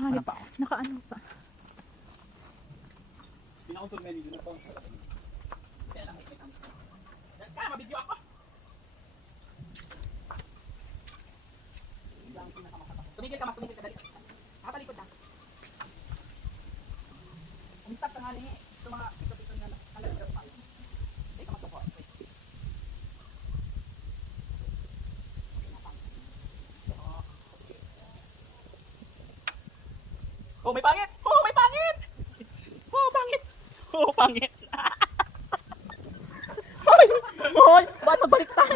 hanip. Nakaano pa. Pinakauntog na video na po. Kaya lang, may kami. Mabidyo ako. Tumigil ka, tumigil ka. Nakatalikod na. Umistap ka nga ni. Ito mga pito-pito na halaga pa. Hindi ka masuko. Oh, may pangit! Oh, may pangit! Oh, pangit! Oh, pangit! Hoy! Hoy! Ba't magbaliktad?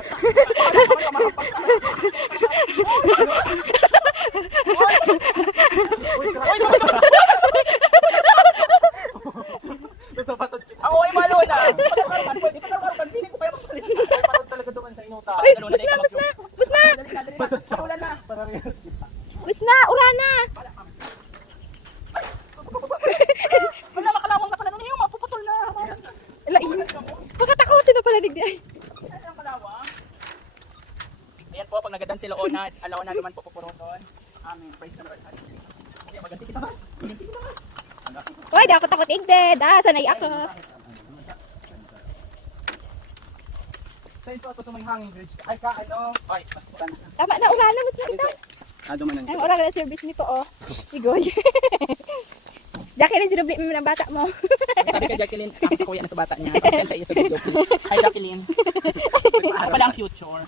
Ako ay malo na. Bus na! Bus na! Ura na! Wala makalawang na pala nun yung mapuputol na. Lain. Pagkatakotin na pala ni Day. Ayan po, pag nagadan sila ona, alaw na naman po pupuruton. Amen. Praise the Lord. Okay, maganti kita mas. Hoy, di ako takot igded. Sanay ako. Sa ito ako sa may hanging bridge. Ay ka, ito. Ay, mas putan. Tama na, ura na. Bus na kita. Dumanan. Ay, ura na service nito, oh. Sigoy. Jacqueline, sinubli mo ng bata mo. Sabi ka Jacqueline, ako sa kuya na sa bata niya. Pag-send sa iyo sa video, please. Hi Jacqueline. Ako pala ang future.